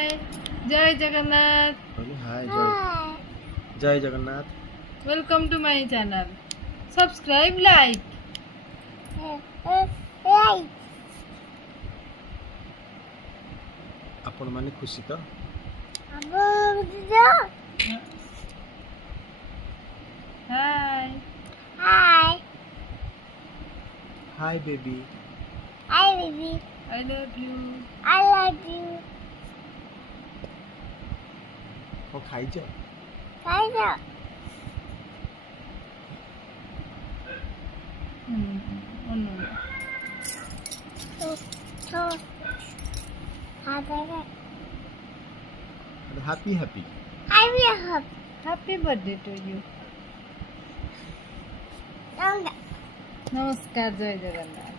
হাই জয় জগন্নাথ হাই জয় জয় Jagannath welcome to my channel subscribe like ଆପଣ ମାନେ ଖୁସି ତ hi hi baby I love you ও ଖାଇଛ happy happy happy birthday to you নমস্কার জয় জগন্নাথ